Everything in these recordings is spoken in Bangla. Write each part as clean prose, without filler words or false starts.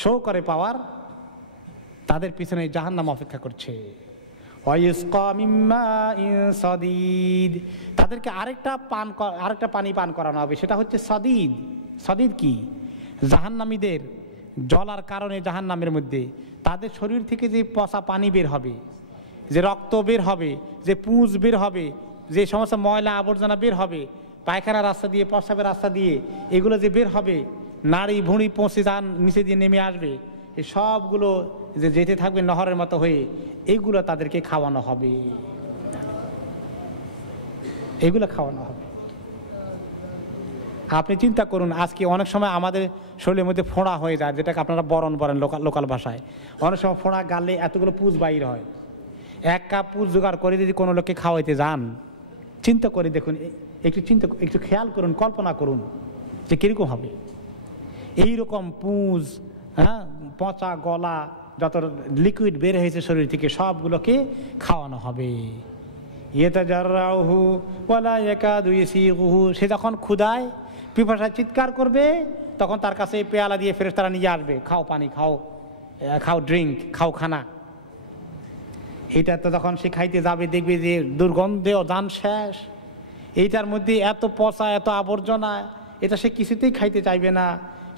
শো করে পাওয়ার, তাদের পিছনে জাহান্নাম অপেক্ষা করছে। তাদেরকে আরেকটা পানি পান করানো হবে, সেটা হচ্ছে সদিদ। সদিদ কি? জাহান্নামীদের জ্বলার কারণে জাহান্নামের মধ্যে তাদের শরীর থেকে যে পচা পানি বের হবে, যে রক্ত বের হবে, যে পুঁজ বের হবে, যে সমস্ত ময়লা আবর্জনা বের হবে, পায়খানার রাস্তা দিয়ে, প্রস্রাবের রাস্তা দিয়ে, এগুলো যে বের হবে, নাড়ি ভুঁড়ি পৌঁছে যান নিচে দিয়ে নেমে আসবে, এই সবগুলো যে যেতে থাকবে নহরের মতো হয়ে, এইগুলো তাদেরকে খাওয়ানো হবে, এগুলো খাওয়ানো হবে। আপনি চিন্তা করুন, আজকে অনেক সময় আমাদের শরীরের মধ্যে ফোঁড়া হয়ে যায়, যেটাকে আপনারা বরণ বলেন লোকাল ভাষায়। অনেক সময় ফোঁড়া গালে এতগুলো পুঁজ বাইর হয়। 1 কাপ পুঁজ জোগাড় করে যদি কোনো লোককে খাওয়াইতে যান, চিন্তা করে দেখুন, একটু খেয়াল করুন, কল্পনা করুন যে কীরকম হবে। এইরকম পুঁজ, হ্যাঁ, পচা গলা, যত লিকুইড বের হয়েছে শরীর থেকে, সবগুলোকে খাওয়ানো হবে। সে যখন ক্ষুধায় পিপাসায় চিৎকার করবে, তখন তার কাছে পেয়ালা দিয়ে ফেরেশতারা নিয়ে আসবে, খাও পানি, খাও ড্রিঙ্ক, খাও খানা। এটা তো যখন সে খাইতে যাবে, দেখবে যে দুর্গন্ধে দান শেষ, এইটার মধ্যে এত পচা, এত আবর্জনা, এটা সে কিছুতেই খাইতে চাইবে না।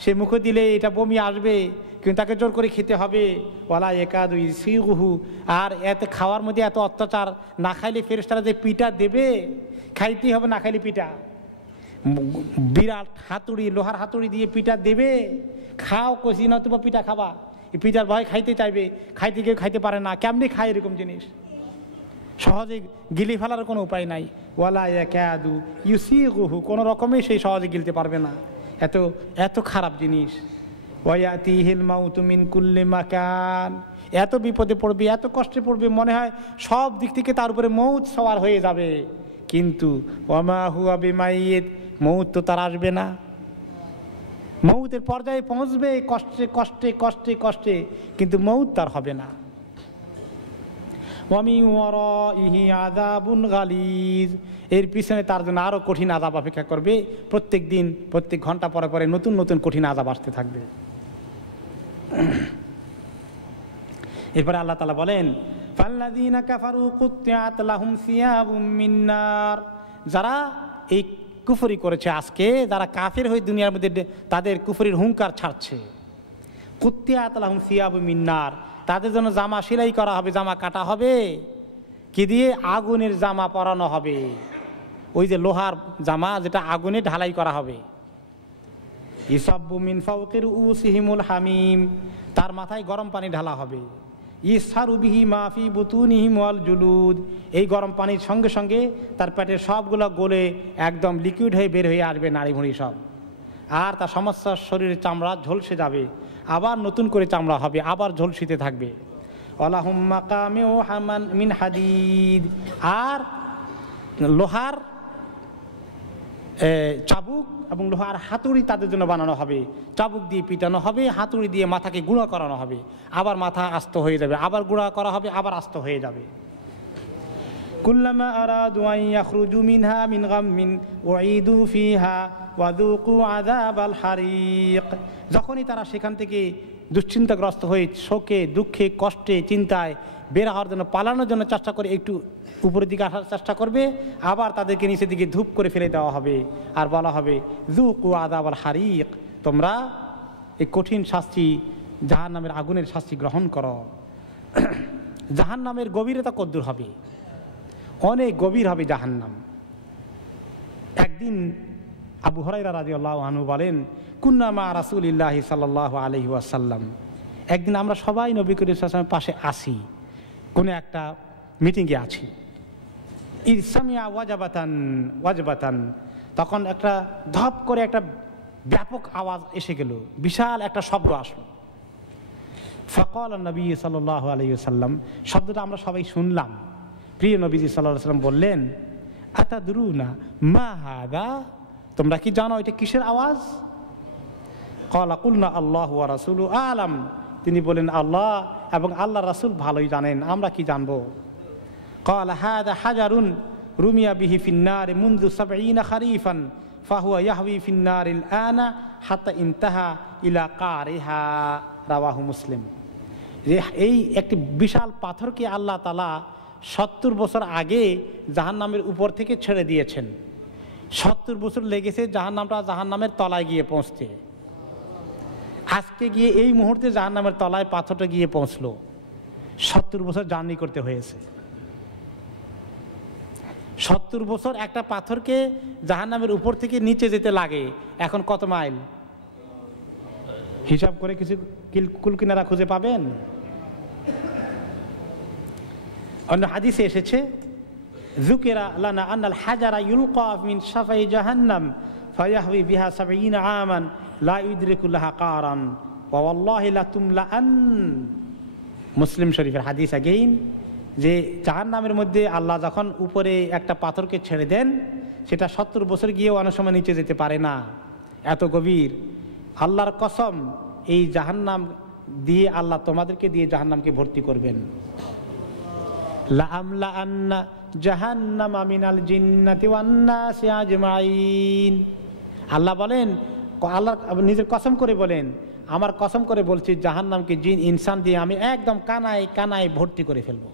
সে মুখে দিলে এটা বমি আসবে, কিন্তু তাকে জোর করে খেতে হবে। ওয়ালা একাদু ইসিগুহু। আর এত খাওয়ার মধ্যে এত অত্যাচার, না খাইলে ফেরেশতারা যে পিঠা দেবে, খাইতেই হবে, না খাইলে পিঠা। বিরাট হাতুড়ি, লোহার হাতুড়ি দিয়ে পিঠা দেবে, খাও কষি, নতুবা পিঠা খাবা। এই পিঠার ভয় খাইতে চাইবে, খাইতে গিয়ে খাইতে পারে না। কেমনি খায় এরকম জিনিস? সহজে গিলি ফেলার কোনো উপায় নাই। ওয়ালা ইয়াকাদু ইউসিগুহু, কোনো রকমেই সেই সহজে গিলতে পারবে না, এত খারাপ জিনিস। ওয়ায়াতিহিল মাউতু মিন কুল্লি মাকান, এত বিপদে পড়বে, এত কষ্টে পড়বে, মনে হয় সব দিক থেকে তার উপরে মৌত সওয়ার হয়ে যাবে। কিন্তু ওয়ামা হুয়া বিমাইয়িত, মৌত তো তার আসবে না। মৌতের পর্যায়ে পৌঁছবে কষ্টে কষ্টে কষ্টে কষ্টে, কিন্তু মৌত তার হবে না। ওয়া মিন ওয়ারাইহি আযাবুন গালিজ, এর পিছনে তার জন্য আরো কঠিন আযাব অপেক্ষা করবে। প্রত্যেক দিন, প্রত্যেক ঘন্টা পরে পরে নতুন নতুন কঠিন আযাব আসতে থাকবে। এরপরে আল্লাহ তাআলা বলেন, ফাল্লাযীনা কাফারু কুত্তিআত লাহুম সিয়াবুম মিন নার, যারা এই কুফরি করেছে, আজকে যারা কাফের হয়ে দুনিয়ার মধ্যে তাদের কুফরির হুঙ্কার ছাড়ছে, কুত্তিআত লাহুম সিয়াবুম মিন নার, তাদের জন্য জামা সেলাই করা হবে, জামা কাটা হবে, কি দিয়ে? আগুনের জামা পরানো হবে। ওই যে লোহার জামা, যেটা আগুনে ঢালাই করা হবে। ইসাব্বু মিন ফাওকি রুউসিহিমুল হামিম, তার মাথায় গরম পানি ঢালা হবে। ইসহারু বিহি মা ফি বুতুনিহিম ওয়াল জুলুদ, এই গরম পানির সঙ্গে সঙ্গে তার পেটের সবগুলো গলে একদম লিকুইড হয়ে বের হয়ে আসবে, নাড়ি ভুঁড়ি সব। আর তার সমস্ত শরীরের চামড়া ঝলসে যাবে, আবার নতুন করে চামড়া হবে, আবার ঝলসিতে থাকবে। ওয়ালাহুম মাকামিউ হামান মিন হাদিদ, আর লোহার চাবুক এবং লোহার হাতুড়ি তাদের জন্য বানানো হবে। চাবুক দিয়ে পিটানো হবে, হাতুড়ি দিয়ে মাথাকে গুঁড়া করানো হবে, আবার মাথা আস্ত হয়ে যাবে, আবার গুঁড়া করা হবে, আবার আস্ত হয়ে যাবে। কুল্লামা আরাদু আন ইয়াখরুজু মিনহা মিন গাম্মিন উঈদু ফিহা ওয়া যুকু আযাবাল হারিক, যখনই তারা সেখান থেকে দুশ্চিন্তাগ্রস্ত হয়ে শোকে, দুঃখে, কষ্টে, চিন্তায় বের হওয়ার জন্য, পালানোর জন্য চেষ্টা করে একটু উপরের দিকে আসার চেষ্টা করবে, আবার তাদেরকে নিচের দিকে ধূপ করে ফেলে দেওয়া হবে, আর বলা হবে যুকু আযাবাল হারিক, তোমরা এই কঠিন শাস্তি, জাহান্নামের আগুনের শাস্তি গ্রহণ করো। জাহান্নামের গভীরতা কদ্দূর হবে? অনেক গভীর হবে জাহান্নাম। একদিন আবু হুরায়রা রাদিয়াল্লাহু আনহু বলেন, কুন্না মা রাসূলিল্লাহি সাল্লাল্লাহু আলাইহি ওয়াসাল্লাম, একদিন আমরা সবাই নবী করিম সাল্লাল্লাহু আলাইহি ওয়াসাল্লামের পাশে আসি, কোনো একটা মিটিংয়ে আছি। ইরসামিয়া ওয়াজবাতান, তখন একটা ধপ করে একটা ব্যাপক আওয়াজ এসে গেল, বিশাল একটা শব্দ আসলো। ফাকাল নবী সাল্লাল্লাহু আলাইহি ওয়াসাল্লাম, শব্দটা আমরা সবাই শুনলাম। প্রিয় নবীজি সাল্লাল্লাহু আলাইহি ওয়াসাল্লাম বললেন, আতাদরুনা মা হাদা, তোমরা কি জানো এটা কিসের আওয়াজ? ক্বালা কুলনা আল্লাহু ওয়া রাসূলুহু আ'লাম, তিনি বলেন আল্লাহ এবং আল্লাহ রাসূল ভালোই জানেন, আমরা কি জানবো? ক্বালা হাদা হাজারুন রুমিয়া বিহি ফিন-নার মুনযু ৭০ খারিফান ফাহুয়া ইয়াহউই ফিন-নারিল আনা হাত্তা ইনতাহা ইলা কারিহা। রাওয়াহু মুসলিম। যে এই একটি বিশাল পাথরকে আল্লাহ তাআলা 70 বছর আগে জাহান্নামের উপর থেকে ছেড়ে দিয়েছেন। 70 বছর লেগেছে জাহান্নামটা জাহান্নামের তলায় গিয়ে পৌঁছতে। আজকে গিয়ে এই মুহূর্তে জাহান্নামের তলায় পাথরটা গিয়ে পৌঁছলো। 70 বছর জার্নি করতে হয়েছে। 70 বছর একটা পাথরকে জাহান্নামের উপর থেকে নিচে যেতে লাগে। এখন কত মাইল হিসাব করে কিছু কুলকিনারা খুঁজে পাবেন? অন্য হাদিসে এসেছে, যুকিরা লানা আন্নাল হাজারা ইউলকা মিন শাফাই জাহান্নাম ফায়াহবি বিহা 70 আমান লা ইউদরিকু লাহা কারান ওয়া ওয়াল্লাহি লা তুমলাআন। মুসলিম শরীফের হাদিস আগেইন, যে জাহান্নামের মধ্যে আল্লাহ যখন উপরে একটা পাথরকে ছেড়ে দেন, সেটা 70 বছর গিয়েও অনেক সময় নিচে যেতে পারে না, এত গভীর। আল্লাহর কসম, এই জাহান্নাম দিয়ে আল্লাহ তোমাদেরকে দিয়ে জাহান্নামকে ভর্তি করবেন। লাআমলাআন্না জাহান্নামা মিনাল জিন্নাতি ওয়ান নাসি আজমাইন। আল্লাহ বলেন, আল্লাহ নিজের কসম করে বলেন, আমার কসম করে বলছি জাহান্নামকে জিন ইনসান দিয়ে আমি একদম কানায় কানায় ভর্তি করে ফেলবো।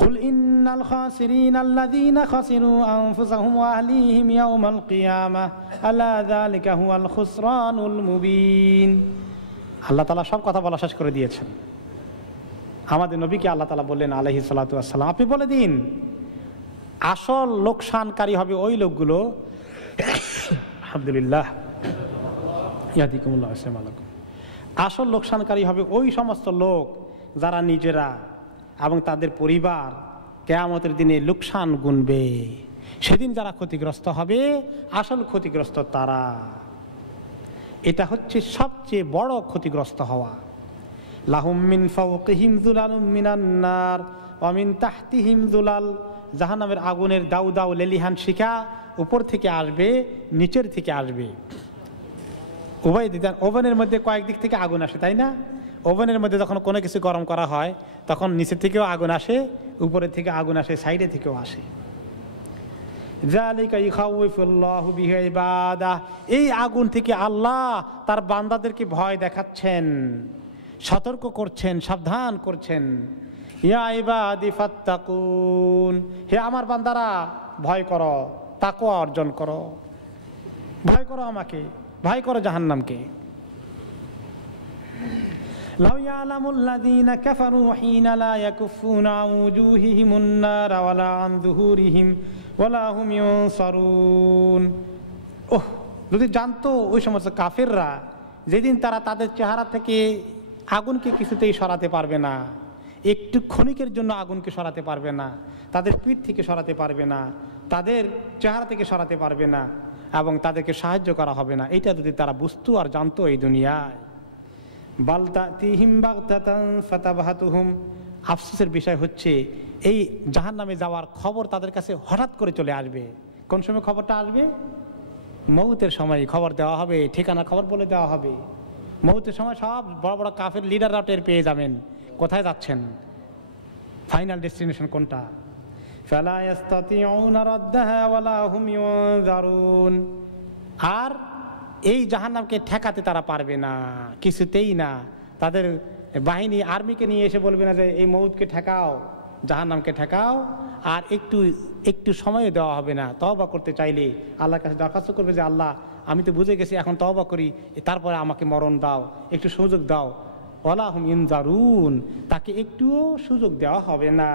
কুল ইন্নাল খাসিরিনা আল্লাযীনা খাসিরু আনফুসাহুম ওয়া আহলিহিম ইয়াওমাল কিয়ামাহ আলা যালিকা হুয়াল খুসরানুল মুবিন। আল্লাহ তাআলা সব কথা বলা শেষ করে দিয়েছেন। আমাদের নবীকে আল্লাহ তাআলা বললেন আলাইহিস সালাতু ওয়াস সালাম, আপনি বলে দিন আসল লোকসানকারী হবে ওই লোকগুলো, আলহামদুলিল্লাহ ইয়াদিকুমুল্লাহ আসসালামু আলাইকুম, আসল লোকসানকারী হবে ওই সমস্ত লোক যারা নিজেরা এবং তাদের পরিবার কিয়ামতের দিনে লোকসান গুনবে। সেদিন যারা ক্ষতিগ্রস্ত হবে, আসল ক্ষতিগ্রস্ত তারা। এটা হচ্ছে সবচেয়ে বড় ক্ষতিগ্রস্ত হওয়া। লাহুম মিন ফাওকিহিম যুলালুম মিনান নার ওয়া মিন তাহতিহিম যুলাল। জাহান্নামের আগুনের দাউ দাউ লেলিহান শিখা উপর থেকে আসবে, নিচের থেকে আসবে। উভয় দিক, ওভেনের মধ্যে কয়েক দিক থেকে আগুন আসে, তাই না? ওভেনের মধ্যে যখন কোনো কিছু গরম করা হয় তখন নিচের থেকেও আগুন আসে, উপরের থেকে আগুন আসে, সাইডে থেকেও আসে। যালিকা ইখাউফুল্লাহু বিহি ইবাদাহ। এই আগুন থেকে আল্লাহ তার বান্দাদেরকে ভয় দেখাচ্ছেন, সতর্ক করছেন, সাবধান করছেন। ইয়া ইবাদি ফাত্তাকুন, হে আমার বান্দারা ভয় করো, তাকওয়া অর্জন করো, ভয় করো আমাকে, ভয় করো জাহান্নামকে। লাউ ইয়ালামুল্লাযীনা কাফারু হিনা লা ইয়াকুফুনা আন ওয়ুজুহিহিমুন নার ওয়ালা আন যুহুরিহিম ওয়ালা হুম ইউনসারুন। ওহ, যদি জানতো ওই সমস্ত কাফেররা, যেদিন তারা তাদের চেহারা থেকে আগুনকে কিছুতেই সরাতে পারবে না, একটু ক্ষণিকের জন্য আগুনকে সরাতে পারবে না, তাদের পিঠ থেকে সরাতে পারবে না, তাদের চেহারা থেকে সরাতে পারবে না, এবং তাদেরকে সাহায্য করা হবে না, এটা যদি তারা বুঝতো আর জানতো এই দুনিয়ায়। বাল তাতিহিম বাগতাতান ফাতাবহাতুহুম। আফসোসের বিষয় হচ্ছে এই জাহান্নামে যাওয়ার খবর তাদের কাছে হঠাৎ করে চলে আসবে। কোন সময় খবরটা আসবে? মৌতের সময় খবর দেওয়া হবে, ঠিকানা খবর বলে দেওয়া হবে। মৌতের সময় সব বড় বড় কাফের লিডাররা টের পেয়ে যাবেন কোথায় যাচ্ছেন, ফাইনাল ডেস্টিনেশন কোনটা। ফালা ইস্তাতিউনা রাদ্দাহা ওয়ালা হুম ইউনজারুন। আর এই জাহান্নামকে ঠেকাতে তারা পারবে না, কিছুতেই না। তাদের বাহিনী আর্মিকে নিয়ে এসে বলবে না যে এই মৌতকে ঠেকাও, জাহান্নামকে ঠেকাও, আর একটু সময় দেওয়া হবে না। তওবা করতে চাইলে আল্লাহর কাছে দরখাস্ত করবে যে আল্লাহ, আমি তো বুঝে গেছি, এখন তওবা করি, তারপরে আমাকে মরণ দাও, একটু সুযোগ দাও। ওয়ালা হুম ইউনজারুন, তাকে একটুও সুযোগ দেওয়া হবে না।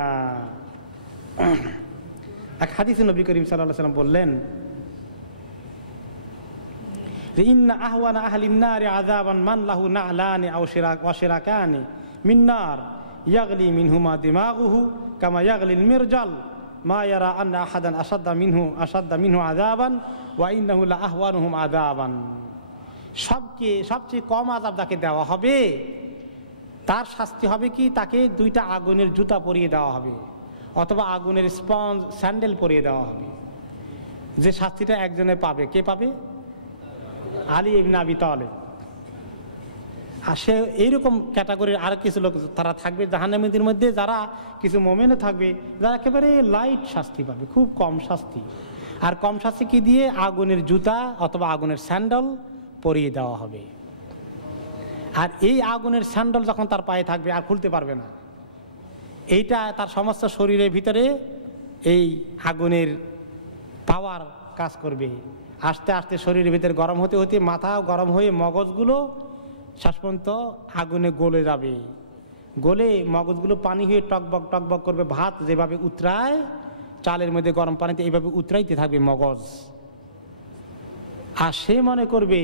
এক হাদিসে নবী করিম সাল্লাল্লাহু আলাইহি ওয়াসাল্লাম বললেন যে ইন্না আহওয়ানা আহলিন নারি আযাবান মান লাহু নাহলানি আও শিরাকানি মিন নার ইয়াগলি মিনহুমা দিমাগুহু কামা ইয়াগলিল মিরজাল মা ইয়ারা আন্না আহাদান আসাদ্দা মিনহু আযাবান ওয়া ইন্নাহু লা আহওয়ানুহুম আযাবান। সবচেয়ে কম আযাব যাকে দেওয়া হবে তার শাস্তি হবে কি, তাকে 2টা আগুনের জুতা পরিয়ে দেওয়া হবে অথবা আগুনের স্পঞ্জ স্যান্ডেল পরিয়ে দেওয়া হবে। যে শাস্তিটা একজনে পাবে, কে পাবে? আলী ইবনে আবি তালেব। আর সে এইরকম ক্যাটাগরির আর কিছু লোক তারা থাকবে জাহান্নামীদের মধ্যে, যারা কিছু মোমেনও থাকবে যারা একেবারে লাইট শাস্তি পাবে, খুব কম শাস্তি। আর কম শাস্তি কি দিয়ে? আগুনের জুতা অথবা আগুনের স্যান্ডেল পরিয়ে দেওয়া হবে। আর এই আগুনের স্যান্ডেল যখন তার পায়ে থাকবে আর খুলতে পারবে না, এইটা তার সমস্ত শরীরের ভিতরে এই আগুনের পাওয়ার কাজ করবে। আস্তে আস্তে শরীরের ভিতরে গরম হতে হতে মাথা গরম হয়ে মগজগুলো শেষ পর্যন্ত আগুনে গলে যাবে। গলে মগজগুলো পানি হয়ে টকবক টকবক করবে। ভাত যেভাবে উতরায় চালের মধ্যে গরম পানিতে, এইভাবে উতরাইতে থাকবে মগজ। আর সে মনে করবে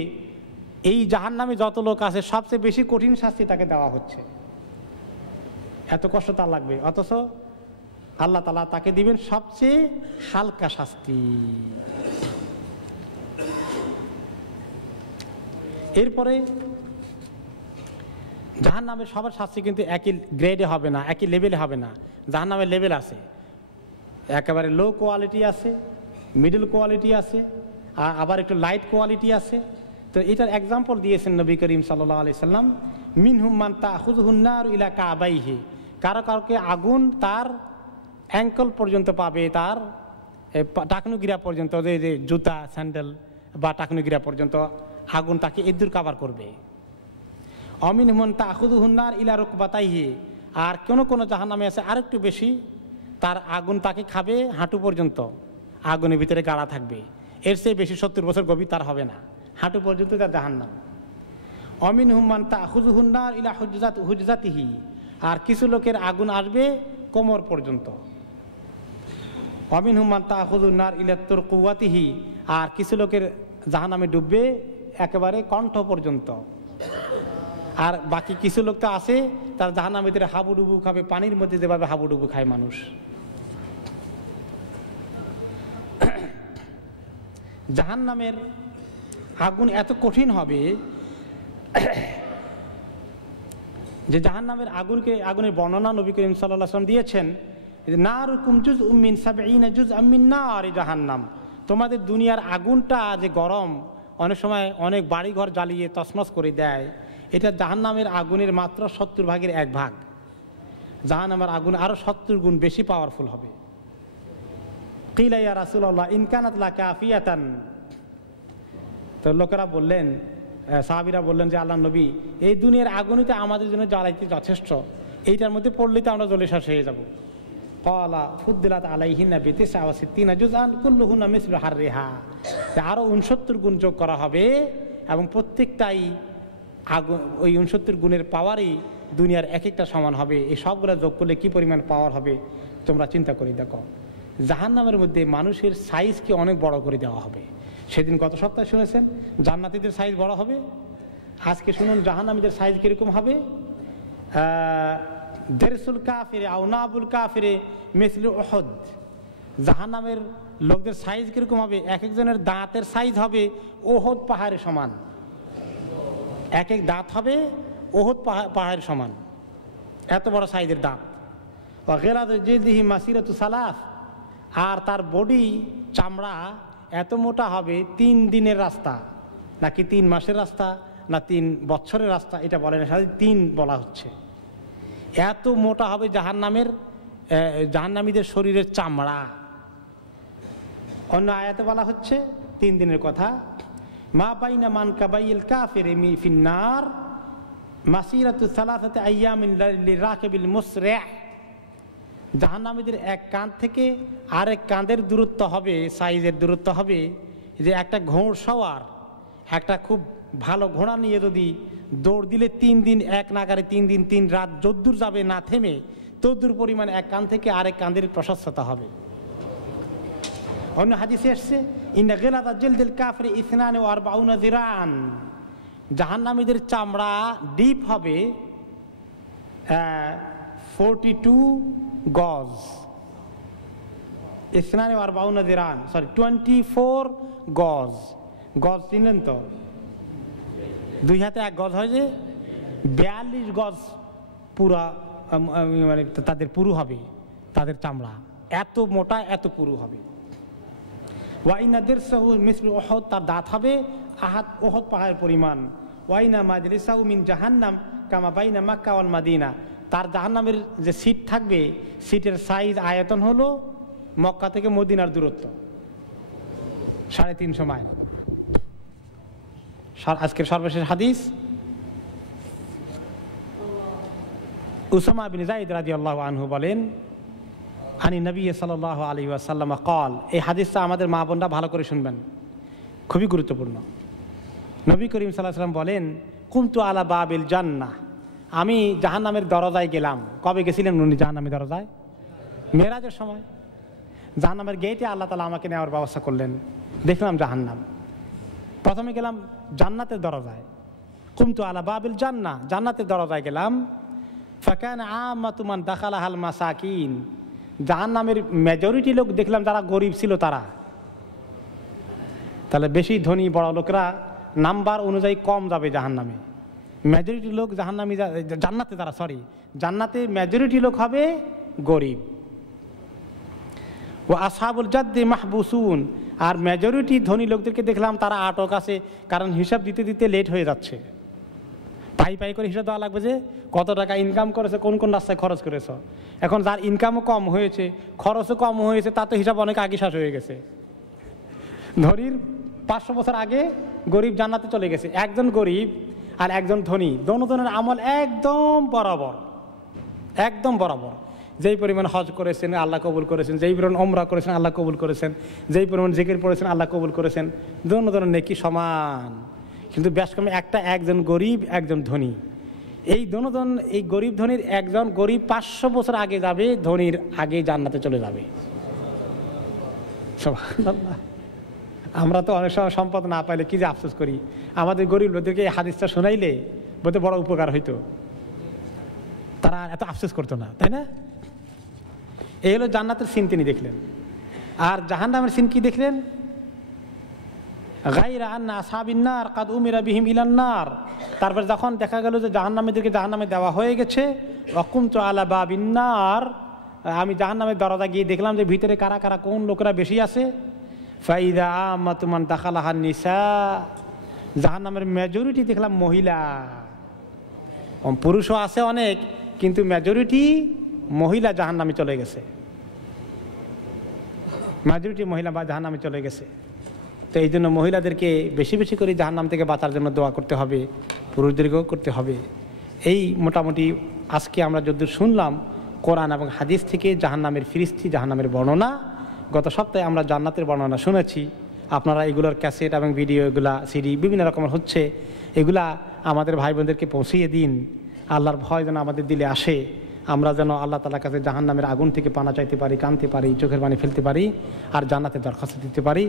এই জাহান্নামে যত লোক আছে সবচেয়ে বেশি কঠিন শাস্তি তাকে দেওয়া হচ্ছে, এত কষ্ট তার লাগবে। অথচ আল্লাহ তাআলা তাকে দিবেন সবচেয়ে হালকা শাস্তি। এরপরে জাহান্নামের সবার শাস্তি কিন্তু একই গ্রেডে হবে না, একই লেভেলে হবে না। জাহান্নামের লেভেল আছে, একেবারে লো কোয়ালিটি আছে, মিডল কোয়ালিটি আছে, আর আবার একটু লাইট কোয়ালিটি আছে। তো এটার এক্সাম্পল দিয়েছেন নবী করিম সাল্লাল্লাহু আলাইহি সাল্লাম, মিনহুম মান তাখুযুহুন নার ইলা কাবাইহি, কারো কারোকে আগুন তার অ্যাঙ্কল পর্যন্ত পাবে, তার টাকনুগিরা পর্যন্ত, যে জুতা স্যান্ডেল বা টাকনুগিরা পর্যন্ত আগুন তাকে এদুর কাভার করবে। অমিনহুম মান তাখুযুহুন নার ইলা রুকবাতাইহি, আর কোনো জাহান্নামে আছে আরেকটু বেশি, তার আগুন তাকে খাবে হাঁটু পর্যন্ত, আগুনের ভিতরে গাড়া থাকবে। এর চেয়ে বেশি 70 বছর গভীর তার হবে না, হাঁটু পর্যন্ত তার জাহান্নাম। অমিনহুম মান তাখুযুহুন নার ইলা হুজজাতিহি, আর কিছু লোকের আগুন আসবে কোমর পর্যন্ত। অমিনহুম মান তাখুযুন নার ইলা তুরকুওয়াতিহি, আর কিছু লোকের জাহান্নামে ডুববে একেবারে কণ্ঠ পর্যন্ত। আর বাকি কিছু লোক তো আছে তার জাহান্নামের ভিতরে হাবুডুবু খাবে, পানির মধ্যে যেভাবে হাবুডুবু খায় মানুষ। জাহান্নামের আগুন এত কঠিন হবে যে জাহান্নামের আগুনের বর্ণনা নবী করিম সাল্লাল্লাহু আলাইহি ওয়াসাল্লাম দিয়েছেন, নারুকুম জুজউম মিন 70 জুজআম মিন নারি জাহান্নাম। তোমাদের দুনিয়ার আগুনটা যে গরম, অনেক সময় অনেক বাড়িঘর জ্বালিয়ে তছনছ করে দেয়, এটা জাহান্নামের আগুনের মাত্র 70 ভাগের 1 ভাগ। জাহান্নামের আগুন আরো 70 গুণ বেশি পাওয়ারফুল হবে। কিলা ইয়া রাসূলুল্লাহ ইন কানাত লাকাফিয়াতান, তো লোকেরা বললেন, সাহাবীরা বললেন যে আল্লাহর নবী, এই দুনিয়ার আগুনই তো আমাদের জন্য জ্বালাইতে যথেষ্ট, এইটার মধ্যে পড়লেই তো আমরা জ্বলে শেষ হয়ে যাব। ক্বালা ফুদ্দিলাত আলাইহিন্না বি69 জুজআন কুল্লুহুন্না মিসলু হাররিহা, আরো 69 গুণ যোগ করা হবে, এবং প্রত্যেকটাই আগুন ওই 69 গুণের পাওয়ারই দুনিয়ার এক একটা সমান হবে। এই সবগুলো যোগ করলে কি পরিমাণ পাওয়ার হবে তোমরা চিন্তা করে দেখো। জাহান্নামের মধ্যে মানুষের সাইজকে অনেক বড় করে দেওয়া হবে। সেদিন গত সপ্তাহে শুনেছেন জান্নাতীদের সাইজ বড় হবে, আজকে শুনুন জাহান্নামীদের সাইজ কিরকম হবে। দেরসুল কাফিরে আও নাবুল কাফিরে মিসলু উহুদ, জাহান্নামের লোকদের সাইজ কিরকম হবে, এক একজনের দাঁতের সাইজ হবে উহুদ পাহাড়ের সমান, এক এক দাঁত হবে উহুদ পাহাড়ের সমান, এত বড় সাইজের দাঁত। ওয়া গিলাযু জিলদিহি মাসিরাতু সালাস, আর তার বডি চামড়া এত মোটা হবে 3 দিনের রাস্তা, নাকি 3 মাসের রাস্তা, না 3 বছরের রাস্তা, এটা বলে না, সাথে 3 বলা হচ্ছে। এত মোটা হবে জাহান্নামীদের শরীরের চামড়া। অন্য আয়াতে বলা হচ্ছে 3 দিনের কথা, মা বাইনা মানকাবাইল কাফির ফিন্নার মাসিরাতু সালাসাতি আইয়ামিন লিরাকিবিল মুসরি', জাহান্নামীদের এক কাঁধ থেকে আরেক কাঁধের দূরত্ব হবে, সাইজের দূরত্ব হবে, যে একটা ঘোড়সওয়ার একটা খুব ভালো ঘোড়া নিয়ে যদি দৌড় দিলে 3 দিন এক নাগারে, 3 দিন 3 রাত যদ্দূর যাবে না থেমে, তদ্দূর পরিমাণ এক কাঁধ থেকে আরেক কাঁধের প্রশস্ততা হবে। অন্য হাদিসে এসছে ইন্না গিলাযা জিলদিল কাফিরি 42 জিরান, জাহান্নামীদের চামড়া ডিপ হবে 42 গজ, 42 জিরান, সরি 24 গজ। গজ চিনলেন তো, 2 হাতে 1 গজ হয় যে 42 গজ পুরা, মানে তাদের পুরু হবে, তাদের চামড়া এত মোটা, এত পুরু হবে। ওয়া ইন্না দিরসাহু মিসলু উহুদ, তার দাঁত হবে উহুদ পাহাড়ের পরিমাণ। ওয়াইনা মাজলিসাউ মিন জাহান্নাম কামা বাইনা মাক্কা ওয়াল মাদিনা, তার জাহান্নামের যে সিট থাকবে সিটের সাইজ আয়তন হলো মক্কা থেকে মদিনার দূরত্ব 350 মাইল। আজকের সর্বশেষ হাদিস, উসামা বিন যায়েদ রাদিয়াল্লাহু আনহু বলেন, আনি নবী সাল্লাল্লাহু আলাইহি ওয়াসাল্লাম ক্বাল, এই হাদিসটা আমাদের মা বোনরা ভালো করে শুনবেন, খুবই গুরুত্বপূর্ণ। নবী করিম সাল্লাল্লাহু আলাইহি ওয়াসাল্লাম বলেন, কুনতু আলা বাবিল জান্নাহ, আমি জাহান্নামের দরজায় গেলাম। কবে গেছিলেন উনি জাহান্নামের দরজায়? মেরাজের সময়। জাহান্নামের গেটে আল্লাহ তাআলা আমাকে নেওয়ার ব্যবস্থা করলেন, দেখলাম জাহান্নাম। প্রথমে গেলাম জান্নাতের দরজায়, কুনতু আলা বাবিল জান্নাহ, জান্নাতের দরজায় গেলাম। ফাকানা আম্মাতু মান দাখালাহাল মাসাকিন, জাহান্নামের মেজরিটি লোক দেখলাম যারা গরিব ছিল তারা। তাহলে বেশি ধনী বড় লোকরা নাম্বার অনুযায়ী কম যাবে জাহান্নামে। মেজরিটি লোক জাহান্নামে জান্নাতে তারা জান্নাতে মেজরিটি লোক হবে গরিব। ও আসহাবুল জাদ্দি মাহবুসুন, আর মেজরিটি ধনী লোকদেরকে দেখলাম তারা আটক আছে, কারণ হিসাব দিতে দিতে লেট হয়ে যাচ্ছে। পাই পাই করে হিসাব দেওয়া লাগবে যে কত টাকা ইনকাম করেছে, কোন কোন রাস্তায় খরচ করেছ। এখন যার ইনকামও কম হয়েছে, খরচও কম হয়েছে, তার তো হিসাব অনেক আগে শেষ হয়ে গেছে। ধনীর 500 বছর আগে গরিব জান্নাতে চলে গেছে। একজন গরিব আর একজন ধনী, দোনোজনের আমল একদম বরাবর, একদম বরাবর। যেই পরিমাণ হজ করেছেন আল্লাহ কবুল করেছেন, যেই পরিমাণ ওমরা করেছেন আল্লাহ কবুল করেছেন, যেই পরিমাণ জিকির পড়েছেন আল্লাহ কবুল করেছেন, দোনোজনের নেকি সমান। কিন্তু ব্যাসকমে একজন গরিব একজন ধনী। এই দোনোজন, এই গরিব ধনীর একজন গরিব 500 বছর আগে যাবে, ধনীর আগে জান্নাতে চলে যাবে। সুবহানাল্লাহ। আমরা তো অনেক সময় সম্পদ না পাইলে কি যে আফসোস করি। আমাদের গরিব লোকদেরকে এই হাদিসটা শোনাইলে বলতে বড় উপকার হইতো, তারা এত আফসোস করতো না, তাই না? এই হলো জান্নাতের সিন তিনি দেখলেন। আর জাহান্নামের সিন কি দেখলেন? গায়রা আন্না আসহাবিন নার কাদ উমিরা বিহিম ইলান নার। তারপর যখন দেখা গেল যে জাহান্নামীদেরকে জাহান্নামে দেওয়া হয়ে গেছে, ওয়াকুমতু আলা বাবিন নার, আমি জাহান্নামের দরজা গিয়ে দেখলাম যে ভিতরে কারা কারা, কোন লোকেরা বেশি আছে। ফাইদা আম্মাতু মান দাখালাহান নিসা, জাহান্নামের মেজরিটি দেখলাম মহিলা। পুরুষও আছে অনেক, কিন্তু মেজরিটি মহিলা জাহান্নামে চলে গেছে, মেজরিটি মহিলা বা জাহান্নামে চলে গেছে। তো এই জন্য মহিলাদেরকে বেশি বেশি করে জাহান্নাম থেকে বাঁচার জন্য দোয়া করতে হবে, পুরুষদেরকেও করতে হবে। এই মোটামুটি আজকে আমরা যতদূর শুনলাম কোরআন এবং হাদিস থেকে জাহান্নামের ফিরিস্তি, জাহান্নামের বর্ণনা। গত সপ্তাহে আমরা জান্নাতের বর্ণনা শুনেছি। আপনারা এগুলোর ক্যাসেট এবং ভিডিও, এগুলা সিডি বিভিন্ন রকমের হচ্ছে, এগুলা আমাদের ভাই বোনদেরকে পৌঁছিয়ে দিন। আল্লাহর ভয় যেন আমাদের দিলে আসে, আমরা যেন আল্লাহ তাআলার কাছে জাহান্নামের আগুন থেকে পানা চাইতে পারি, কাঁদতে পারি, চোখের পানি ফেলতে পারি, আর জান্নাতের দরখাস্ত দিতে পারি।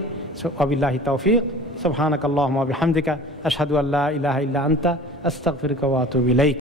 ওয়াবিল্লাহি তৌফিক। সুবহানাকাল্লাহুম্মা ওয়া বিহামদিকা আশহাদু আল্লা ইলাহা ইল্লা আনতা আস্তাগফিরুকা ওয়া আতুবু ইলাইক।